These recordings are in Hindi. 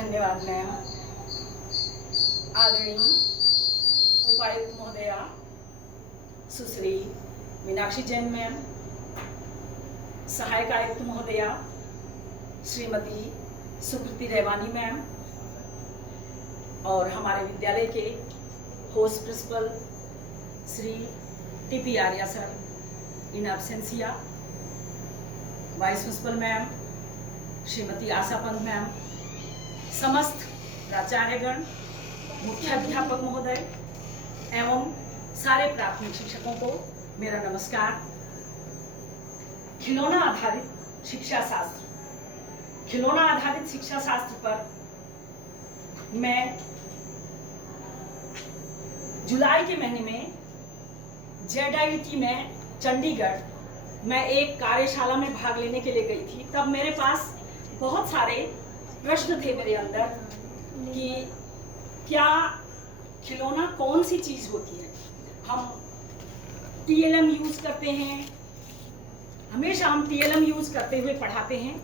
धन्यवाद मैम। आदरणीय उपायुक्त महोदया सुश्री मीनाक्षी जैन मैम, सहायक आयुक्त महोदया श्रीमती सुकृति रेवानी मैम और हमारे विद्यालय के host principal Shri T P. Arya sir in absentia, vice principal ma'am Shrimati Asha Pant ma'am, समस्त प्राचार्यगण, मुख्याध्यापक महोदय एवं सारे प्राथमिक शिक्षकों को मेरा नमस्कार। खिलौना आधारित शिक्षा शास्त्र, खिलौना आधारित शिक्षा शास्त्र पर मैं जुलाई के महीने में ZIT में चंडीगढ़ मैं एक कार्यशाला में भाग लेने के लिए गई थी। तब मेरे पास बहुत सारे प्रश्न थे मेरे अंदर कि क्या खिलौना कौन सी चीज होती है। हम TLM यूज करते हैं, हमेशा हम TLM यूज करते हुए पढ़ाते हैं,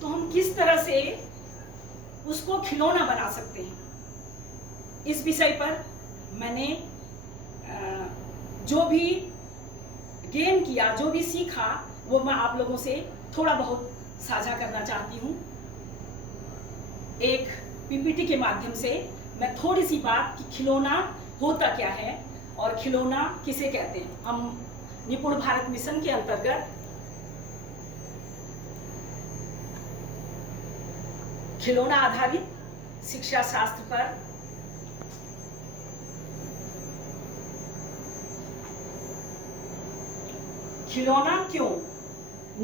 तो हम किस तरह से उसको खिलौना बना सकते हैं। इस विषय पर मैंने जो भी गेन किया, जो भी सीखा, वो मैं आप लोगों से थोड़ा बहुत साझा करना चाहती हूँ। एक PPT के माध्यम से मैं थोड़ी सी बात कि खिलौना होता क्या है और खिलौना किसे कहते हैं। हम निपुण भारत मिशन के अंतर्गत खिलौना आधारित शिक्षा शास्त्र पर खिलौना क्यों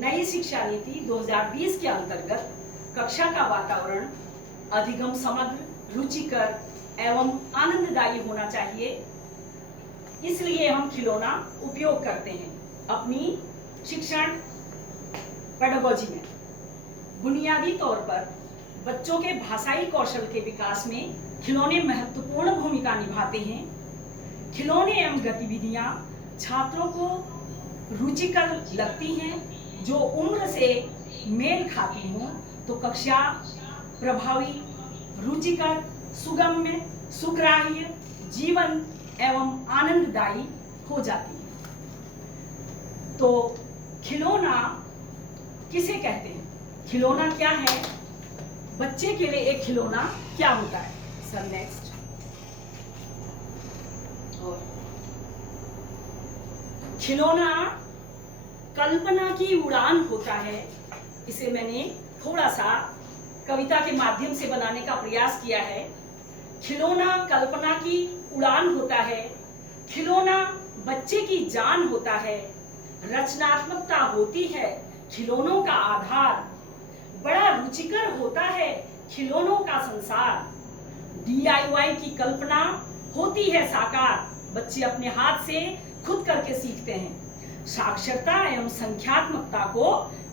नई शिक्षा नीति 2020 के अंतर्गत कक्षा का वातावरण अधिगम समग्र, रुचिकर एवं आनंददायी होना चाहिए, इसलिए हम खिलौना उपयोग करते हैं अपनी शिक्षण पेडागोजी में। बुनियादी तौर पर बच्चों के भाषाई कौशल के विकास में खिलौने महत्वपूर्ण भूमिका निभाते हैं। खिलौने एवं गतिविधियां छात्रों को रुचिकर लगती हैं, जो उम्र से मेल खाती हों तो कक्षा प्रभावी, रुचिकर, सुगम्य, सुग्राह्य, जीवन एवं आनंददायी हो जाती है। तो खिलौना किसे कहते हैं, खिलौना क्या है, बच्चे के लिए एक खिलौना क्या होता है। Sir next. खिलौना कल्पना की उड़ान होता है। इसे मैंने थोड़ा सा कविता के माध्यम से बनाने का प्रयास किया है। खिलौना कल्पना की उड़ान होता है, खिलौना बच्चे की जान होता है, रचनात्मकता होती है खिलौनों का आधार, बड़ा रुचिकर होता है खिलौनों का संसार, DIY की कल्पना होती है साकार, बच्चे अपने हाथ से खुद करके सीखते हैं। साक्षरता एवं संख्यात्मकता को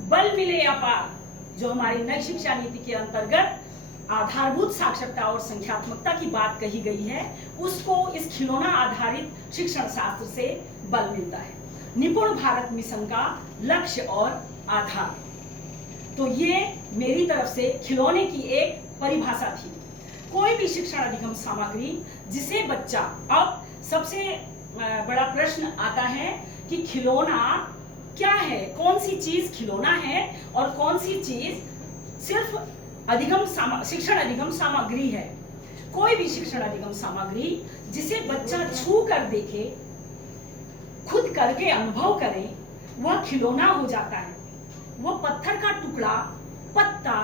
बल मिले अपार, जो हमारी नई शिक्षा नीति के अंतर्गत आधारभूत साक्षरता और संख्यात्मकता की बात कही गई है, उसको इस खिलौना आधारित शिक्षण शास्त्र से बल मिलता है। निपुण भारत मिशन का लक्ष्य और आधार, तो ये मेरी तरफ से खिलौने की एक परिभाषा थी। कोई भी शिक्षण अधिगम सामग्री जिसे बच्चा, अब सबसे बड़ा प्रश्न आता है कि खिलौना क्या है, कौन सी चीज खिलौना है और कौन सी चीज सिर्फ शिक्षण अधिगम सामग्री है। कोई भी शिक्षण अधिगम सामग्री जिसे बच्चा छू कर देखे, खुद करके अनुभव करे, वह खिलौना हो जाता है। वो पत्थर का टुकड़ा, पत्ता,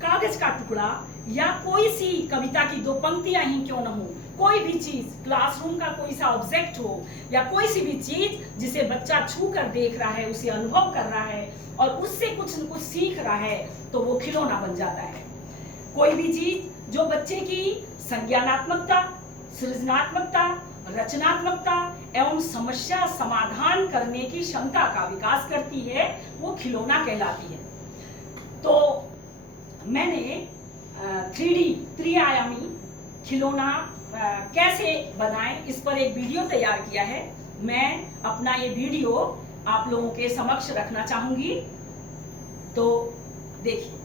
कागज का टुकड़ा या कोई सी कविता की 2 पंक्तियां ही क्यों न हो, कोई भी चीज, क्लासरूम का कोई सा ऑब्जेक्ट हो या कोई सी भी चीज जिसे बच्चा छू कर देख रहा है, उसे अनुभव कर रहा है और उससे कुछ न कुछ सीख रहा है, तो वो खिलौना बन जाता है। कोई भी चीज जो बच्चे की संज्ञानात्मकता, सृजनात्मकता, रचनात्मकता एवं समस्या समाधान करने की क्षमता का विकास करती है, वो खिलौना कहलाती है। तो मैंने 3D त्रिआयामी खिलौना कैसे बनाएं, इस पर एक वीडियो तैयार किया है। मैं अपना ये वीडियो आप लोगों के समक्ष रखना चाहूंगी, तो देखिए।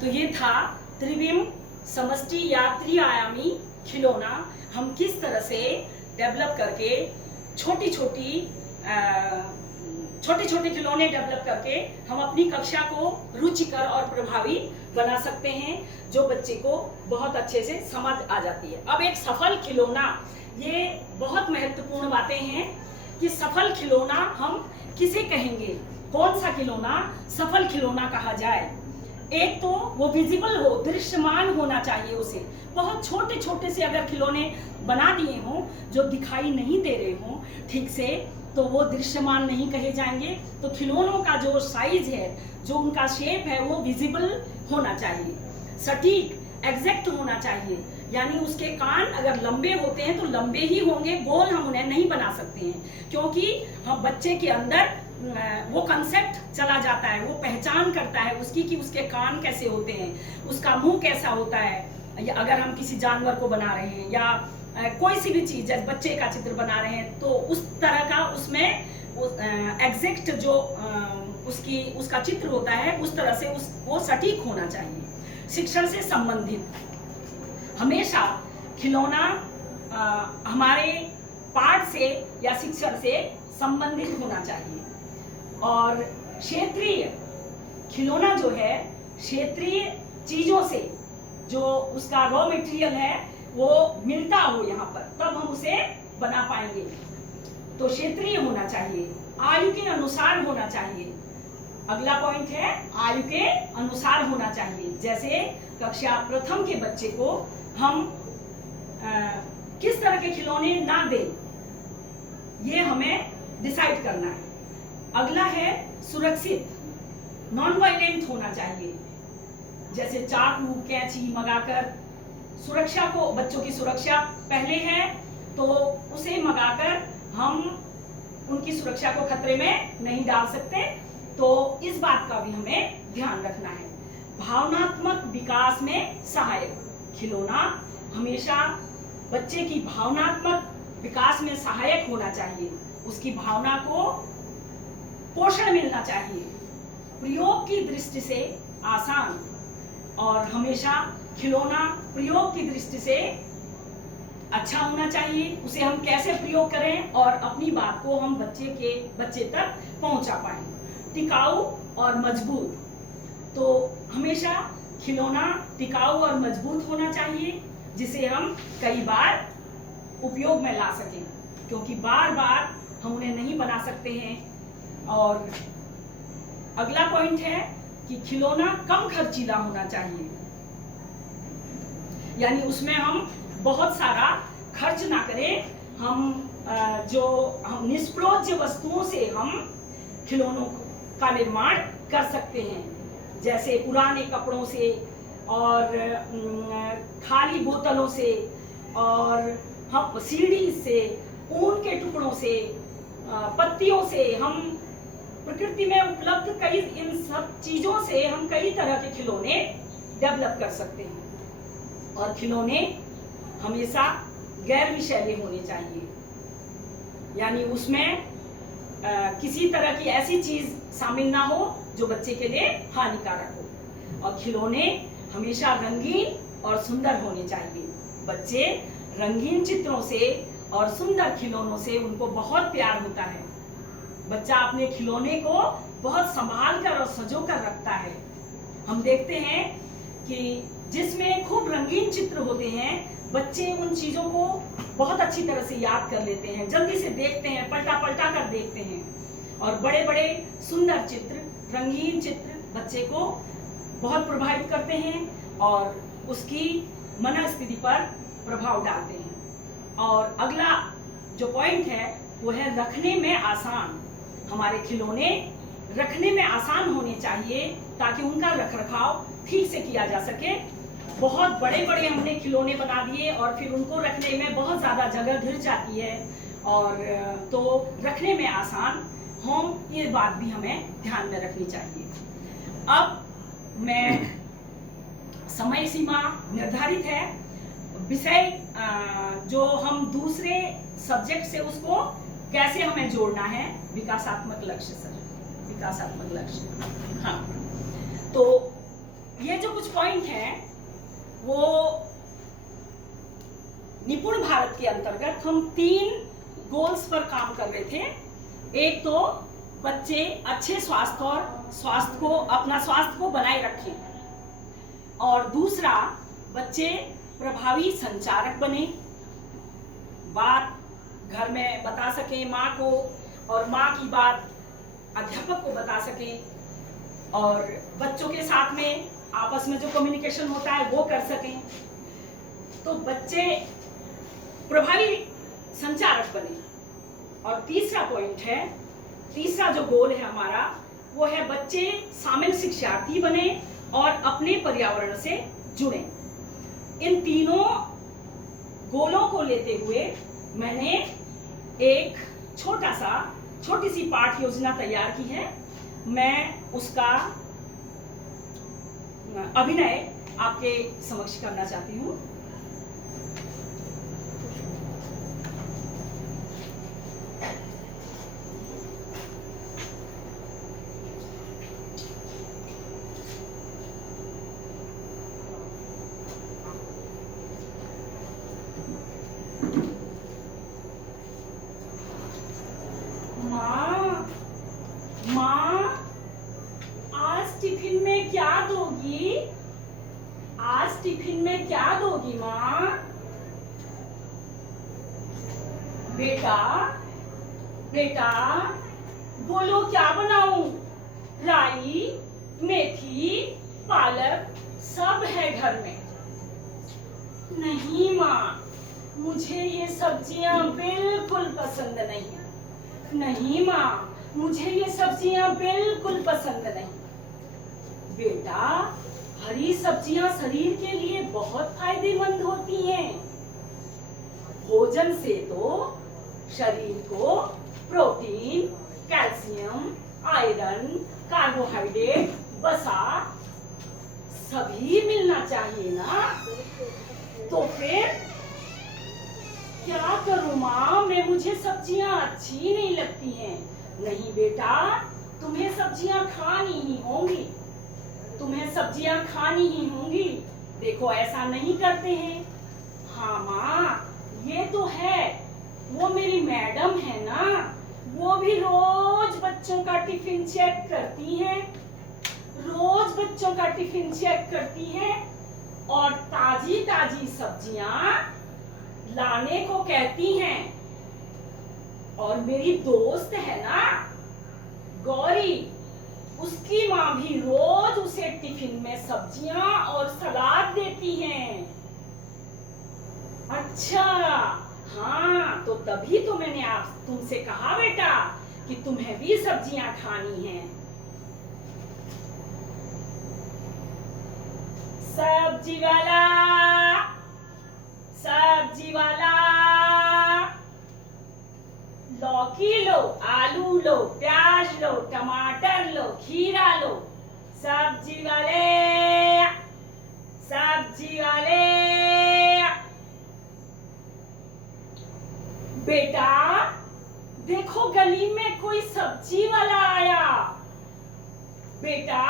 तो ये था त्रिविम समष्टि या त्रिआयामी खिलौना हम किस तरह से डेवलप करके छोटे छोटे खिलौने डेवलप करके हम अपनी कक्षा को रुचिकर और प्रभावी बना सकते हैं, जो बच्चे को बहुत अच्छे से समझ आ जाती है। अब एक सफल खिलौना, ये बहुत महत्वपूर्ण बातें हैं कि सफल खिलौना हम किसे कहेंगे, कौन सा खिलौना सफल खिलौना कहा जाए। एक तो वो विजिबल हो, दृश्यमान होना चाहिए उसे। बहुत छोटे छोटे से अगर खिलौने बना दिए हों जो दिखाई नहीं दे रहे हों ठीक से, तो वो दृश्यमान नहीं कहे जाएंगे। तो खिलौनों का जो साइज है, जो उनका शेप है, वो विजिबल होना चाहिए, सटीक एग्जैक्ट होना चाहिए। यानी उसके कान अगर लंबे होते हैं तो लंबे ही होंगे, गोल हम उन्हें नहीं बना सकते हैं, क्योंकि हम बच्चे के अंदर वो कंसेप्ट चला जाता है, वो पहचान करता है उसकी कि उसके कान कैसे होते हैं, उसका मुंह कैसा होता है। या अगर हम किसी जानवर को बना रहे हैं या कोई सी भी चीज, जैसे बच्चे का चित्र बना रहे हैं, तो उस तरह का उसमें एग्जैक्ट जो उसका चित्र होता है उस तरह से वो सटीक होना चाहिए। शिक्षण से संबंधित हमेशा खिलौना हमारे पाठ से या शिक्षण से संबंधित होना चाहिए। और क्षेत्रीय खिलौना जो है, क्षेत्रीय चीजों से जो उसका रॉ मटेरियल है वो मिलता हो यहाँ पर, तब हम उसे बना पाएंगे। तो क्षेत्रीय होना चाहिए, आयु के अनुसार होना चाहिए। अगला पॉइंट है आयु के अनुसार होना चाहिए। जैसे कक्षा प्रथम के बच्चे को हम किस तरह के खिलौने ना दें, ये हमें डिसाइड करना है। अगला है सुरक्षित, नॉन वायलेंट होना चाहिए। जैसे चाकू कैंची मंगाकर सुरक्षा को, बच्चों की सुरक्षा पहले है तो उसे मंगाकर हम उनकी सुरक्षा को खतरे में नहीं डाल सकते। तो इस बात का भी हमें ध्यान रखना है। भावनात्मक विकास में सहायक खिलौना हमेशा बच्चे की भावनात्मक विकास में सहायक होना चाहिए, उसकी भावना को पोषण मिलना चाहिए। प्रयोग की दृष्टि से आसान, और हमेशा खिलौना प्रयोग की दृष्टि से अच्छा होना चाहिए। उसे हम कैसे प्रयोग करें और अपनी बात को हम बच्चे तक पहुंचा पाएं। टिकाऊ और मजबूत, तो हमेशा खिलौना टिकाऊ और मजबूत होना चाहिए, जिसे हम कई बार उपयोग में ला सकें, क्योंकि बार बार हम उन्हें नहीं बना सकते हैं। और अगला पॉइंट है कि खिलौना कम खर्चीला होना चाहिए, यानी उसमें हम बहुत सारा खर्च ना करें। हम निष्प्रयोज्य वस्तुओं से हम खिलौनों का निर्माण कर सकते हैं, जैसे पुराने कपड़ों से और खाली बोतलों से, और हम सीढ़ी से, ऊन के टुकड़ों से, पत्तियों से, हम प्रकृति में उपलब्ध कई इन सब चीजों से हम कई तरह के खिलौने डेवलप कर सकते हैं। और खिलौने हमेशा गैर विषैले होने चाहिए, यानी उसमें किसी तरह की ऐसी चीज शामिल ना हो जो बच्चे के लिए हानिकारक हो। और खिलौने हमेशा रंगीन और सुंदर होने चाहिए। बच्चे रंगीन चित्रों से और सुंदर खिलौनों से उनको बहुत प्यार होता है। बच्चा अपने खिलौने को बहुत संभाल कर और सजो कर रखता है। हम देखते हैं कि जिसमें खूब रंगीन चित्र होते हैं, बच्चे उन चीजों को बहुत अच्छी तरह से याद कर लेते हैं, जल्दी से देखते हैं, पलटा पलटा कर देखते हैं। और बड़े बड़े सुंदर चित्र, रंगीन चित्र बच्चे को बहुत प्रभावित करते हैं और उसकी मनस्थिति पर प्रभाव डालते हैं। और अगला जो पॉइंट है वो है रखने में आसान। हमारे खिलौने रखने में आसान होने चाहिए ताकि उनका रखरखाव ठीक से किया जा सके। बहुत बड़े बड़े हमने खिलौने बना दिए और फिर उनको रखने में बहुत ज़्यादा जगह घिर जाती है, और तो रखने में आसान हों, ये बात भी हमें ध्यान में रखनी चाहिए। अब मैं, समय सीमा निर्धारित है, विषय जो हम दूसरे सब्जेक्ट से उसको कैसे हमें जोड़ना है, विकासात्मक लक्ष्य सर, विकासात्मक लक्ष्य। हाँ, तो ये जो कुछ पॉइंट हैं वो निपुण भारत के अंतर्गत हम 3 गोल्स पर काम कर रहे थे। एक तो बच्चे अच्छे स्वास्थ्य और अपना स्वास्थ्य को बनाए रखें, और दूसरा बच्चे प्रभावी संचारक बने, बात घर में बता सकें माँ को, और माँ की बात अध्यापक को बता सकें, और बच्चों के साथ में आपस में जो कम्युनिकेशन होता है वो कर सकें। तो बच्चे प्रभावी संचारक बने। और तीसरा पॉइंट है, तीसरा जो गोल है हमारा, वो है बच्चे शामिल शिक्षार्थी बने और अपने पर्यावरण से जुड़े। इन तीनों गोलों को लेते हुए मैंने एक छोटी सी पाठ योजना तैयार की है। मैं उसका अभिनय आपके समक्ष करना चाहती हूँ। माँ, आज टिफिन में क्या दोगी? आज टिफिन में क्या दोगी माँ? बेटा बोलो क्या बनाऊं? राई, मेथी, पालक सब है घर में। नहीं माँ, मुझे ये सब्जियां बिल्कुल पसंद नहीं। नहीं माँ, मुझे ये सब्जियां बिल्कुल पसंद नहीं। बेटा, हरी सब्जियां शरीर के लिए बहुत फायदेमंद होती हैं। भोजन से तो शरीर को प्रोटीन, कैल्शियम, आयरन, कार्बोहाइड्रेट, वसा सभी मिलना चाहिए ना। तो फिर क्या करूं माँ, मुझे सब्जियां अच्छी नहीं लगती हैं। नहीं बेटा, तुम्हें सब्जियां खानी ही होंगी, तुम्हें सब्जियां खानी ही होंगी। देखो ऐसा नहीं करते हैं। हाँ माँ, ये तो है, वो मेरी मैडम है ना, वो भी रोज बच्चों का टिफिन चेक करती हैं, रोज बच्चों का टिफिन चेक करती हैं और ताजी ताजी सब्जियां लाने को कहती हैं। और मेरी दोस्त है ना गौरी, उसकी माँ भी रोज उसे टिफिन में सब्जियां और सलाद देती हैं। अच्छा, हाँ, तो तभी तो मैंने तुमसे कहा बेटा कि तुम्हें भी सब्जियां खानी हैं। सब्जी वाला, लौकी लो, आलू लो, प्याज लो, टमाटर लो, खीरा लो। सब्जी वाले। बेटा देखो, गली में कोई सब्जी वाला आया। बेटा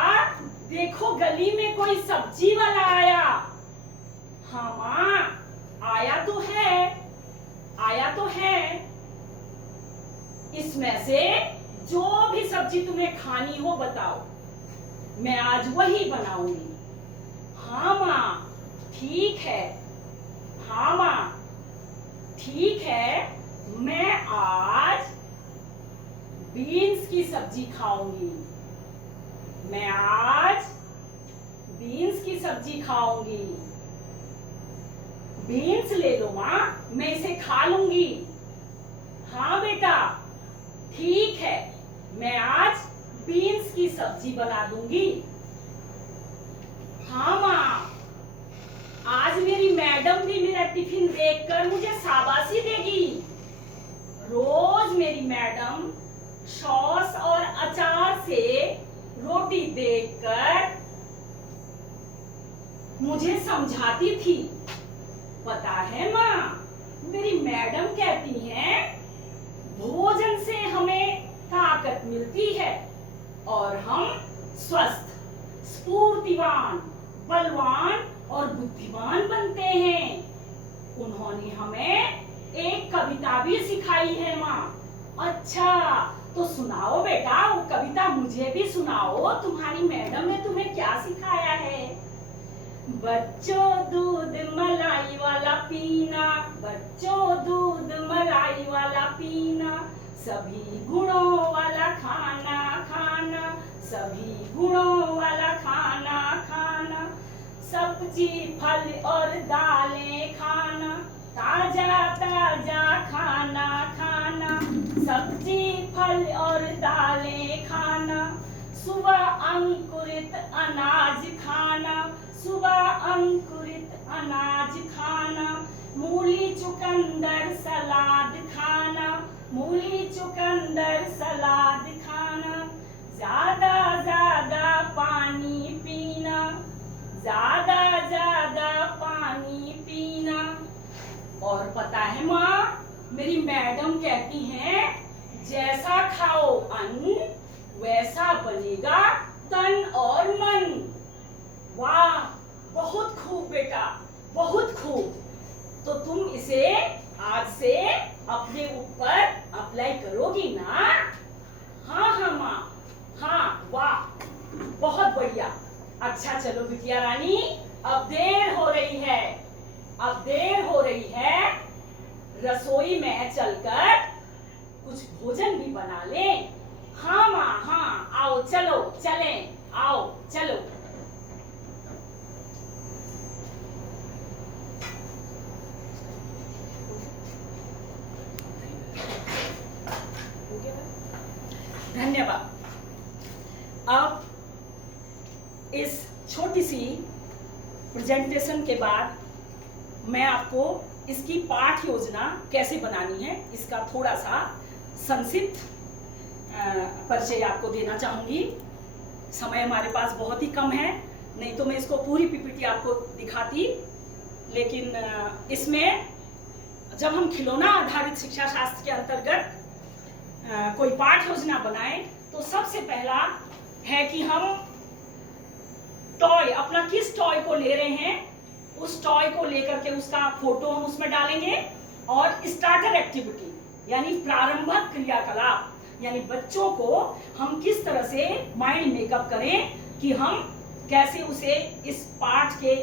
देखो, गली में कोई सब्जी वाला आया। हाँ माँ, आया तो है। इसमें से जो भी सब्जी तुम्हें खानी हो बताओ, मैं आज वही बनाऊंगी। हाँ माँ, ठीक है। हाँ माँ, ठीक है, मैं आज बीन्स की सब्जी खाऊंगी। मैं आज बीन्स की सब्जी खाऊंगी। बीन्स ले लो माँ, मैं इसे खा लूंगी। हाँ बेटा, ठीक है, मैं आज बीन्स की सब्जी बना दूंगी। हाँ माँ, आज मेरी मैडम भी मेरा टिफिन देखकर मुझे शाबाशी देगी। रोज मेरी मैडम सॉस और अचार से रोटी देखकर मुझे समझाती थी। पता है माँ, मेरी मैडम कहती हैं, भोजन से हमें ताकत मिलती है और हम स्वस्थ, स्फूर्तिवान बलवान और बुद्धिमान बनते हैं। उन्होंने हमें एक कविता भी सिखाई है माँ। अच्छा, तो सुनाओ बेटा, वो कविता मुझे भी सुनाओ। तुम्हारी मैडम ने तुम्हें क्या सिखाया है? बच्चों दूध मलाई वाला पीना, बच्चों दूध मलाई वाला पीना, सभी गुणों वाला खाना खाना, सभी गुणों वाला खाना खाना, सब्जी फल और दालें खाना, ताजा ताजा खाना खाना, सब्जी फल और दालें खाना, सुबह अंकुरित अनाज खाना, सुबह अंकुरित अनाज खाना, मूली चुकंदर सलाद खाना, मूली चुकंदर सलाद खाना, ज्यादा ज्यादा पानी पीना, ज्यादा ज्यादा पानी पीना। और पता है माँ, मेरी मैडम कहती हैं, जैसा खाओ अन्न वैसा बनेगा तन और मन। वाह, बहुत खूब बेटा, बहुत खूब। तो तुम इसे आज से अपने ऊपर अप्लाई करोगी ना? हाँ हाँ माँ, हाँ, वाह, बहुत बढ़िया। अच्छा चलो बिटिया रानी, अब देर हो रही है, अब देर हो रही है, रसोई में चलकर कुछ भोजन भी बना लें। हाँ माँ, हाँ, आओ, चलो चलें, आओ चलो। धन्यवाद। अब इस छोटी सी प्रेजेंटेशन के बाद मैं आपको इसकी पाठ योजना कैसे बनानी है इसका थोड़ा सा संक्षिप्त परिचय आपको देना चाहूंगी। समय हमारे पास बहुत ही कम है, नहीं तो मैं इसको पूरी पीपीटी आपको दिखाती, लेकिन इसमें जब हम खिलौना आधारित शिक्षा शास्त्र के अंतर्गत कोई पाठ योजना बनाएं तो सबसे पहला है कि हम टॉय, अपना किस टॉय को ले रहे हैं उस टॉय को लेकर के उसका फोटो हम उसमें डालेंगे, और स्टार्टर एक्टिविटी यानी प्रारंभक क्रियाकलाप, यानी बच्चों को हम किस तरह से माइंड मेकअप करें कि हम कैसे उसे इस पाठ के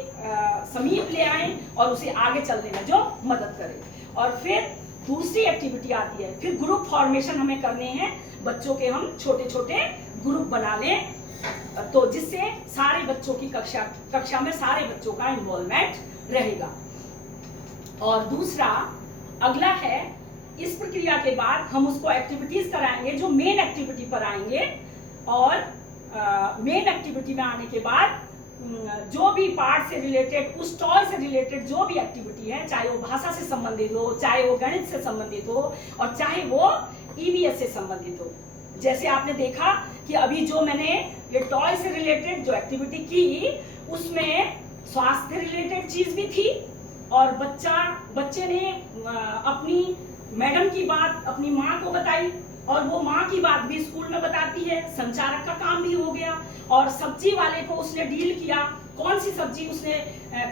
समीप ले आएं और उसे आगे चलने में जो मदद करें। और फिर दूसरी एक्टिविटी आती है, फिर ग्रुप फॉर्मेशन हमें करने हैं, बच्चों के हम छोटे छोटे ग्रुप बना लें, तो जिससे सारे बच्चों की कक्षा में सारे बच्चों का इन्वॉल्वमेंट रहेगा। और दूसरा अगला है, इस प्रक्रिया के बाद हम उसको एक्टिविटीज कराएंगे जो मेन एक्टिविटी पर आएंगे, और मेन एक्टिविटी में आने के बाद जो भी पाठ से रिलेटेड, उस टॉय से रिलेटेड जो भी एक्टिविटी है, चाहे वो भाषा से संबंधित हो, चाहे वो गणित से संबंधित हो, और चाहे वो ईवीएस से संबंधित हो। जैसे आपने देखा कि अभी जो मैंने ये टॉय से रिलेटेड जो एक्टिविटी की उसमें स्वास्थ्य रिलेटेड चीज भी थी, और बच्चे ने अपनी मैडम की बात अपनी माँ को बताई, और वो माँ की बात भी स्कूल में बताती है, संचारक का काम भी हो गया, और सब्जी वाले को उसने डील किया, कौन सी सब्जी उसने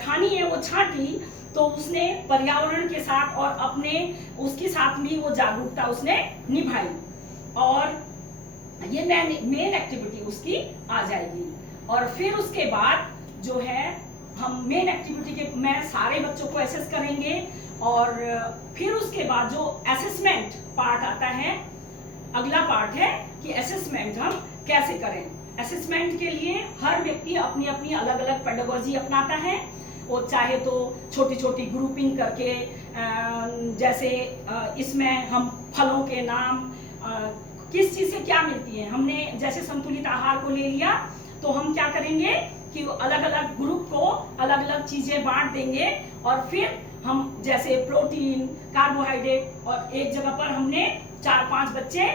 खानी है वो छांटी, तो उसने पर्यावरण के साथ और अपने उसके साथ भी वो जागरूकता उसने निभाई, और ये मेन एक्टिविटी उसकी आ जाएगी। और फिर उसके बाद जो है हम मेन एक्टिविटी के में सारे बच्चों को एसेस करेंगे, और फिर उसके बाद जो असेसमेंट पार्ट आता है, अगला पार्ट है कि असेसमेंट हम कैसे करें। असेसमेंट के लिए हर व्यक्ति अपनी अपनी अलग अलग पेडागोजी अपनाता है, वो चाहे तो छोटी छोटी ग्रुपिंग करके, जैसे इसमें हम फलों के नाम, किस चीज से क्या मिलती है, हमने जैसे संतुलित आहार को ले लिया तो हम क्या करेंगे कि अलग अलग ग्रुप को अलग अलग चीजें बांट देंगे, और फिर हम जैसे प्रोटीन, कार्बोहाइड्रेट, और एक जगह पर हमने 4-5 बच्चे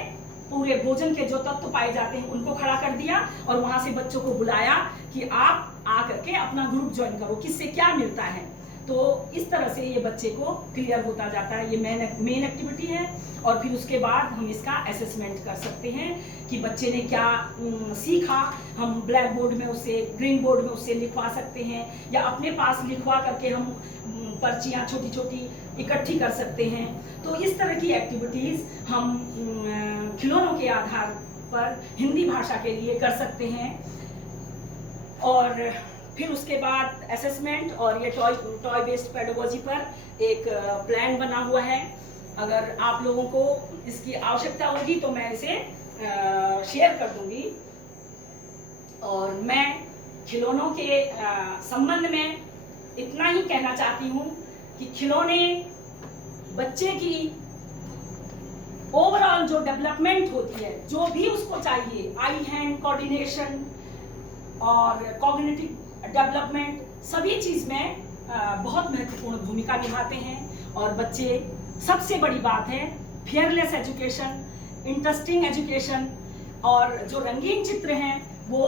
पूरे भोजन के जो तत्व पाए जाते हैं उनको खड़ा कर दिया, और वहां से बच्चों को बुलाया कि आप आ करके अपना ग्रुप ज्वाइन करो, किससे क्या मिलता है। तो इस तरह से ये बच्चे को क्लियर होता जाता है। ये मेन एक्टिविटी है और फिर उसके बाद हम इसका असेसमेंट कर सकते हैं कि बच्चे ने क्या सीखा। हम ब्लैक बोर्ड में उसे, ग्रीन बोर्ड में उसे लिखवा सकते हैं या अपने पास लिखवा करके हम पर्चियाँ छोटी छोटी इकट्ठी कर सकते हैं। तो इस तरह की एक्टिविटीज़ हम खिलौनों के आधार पर हिंदी भाषा के लिए कर सकते हैं। और फिर उसके बाद असेसमेंट और ये टॉय बेस्ड पेडागोजी पर एक प्लान बना हुआ है। अगर आप लोगों को इसकी आवश्यकता होगी तो मैं इसे शेयर कर दूंगी। और मैं खिलौनों के संबंध में इतना ही कहना चाहती हूँ कि खिलौने बच्चे की ओवरऑल जो डेवलपमेंट होती है, जो भी उसको चाहिए, आई हैंड कोऑर्डिनेशन और कॉग्निटिव डेवलपमेंट, सभी चीज़ में बहुत महत्वपूर्ण भूमिका निभाते हैं। और बच्चे, सबसे बड़ी बात है फियरलेस एजुकेशन, इंटरेस्टिंग एजुकेशन, और जो रंगीन चित्र हैं वो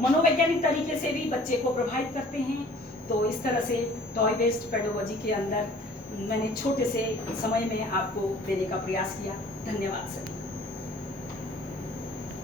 मनोवैज्ञानिक तरीके से भी बच्चे को प्रभावित करते हैं। तो इस तरह से टॉय बेस्ड पेडागोजी के अंदर मैंने छोटे से समय में आपको देने का प्रयास किया। धन्यवाद सर।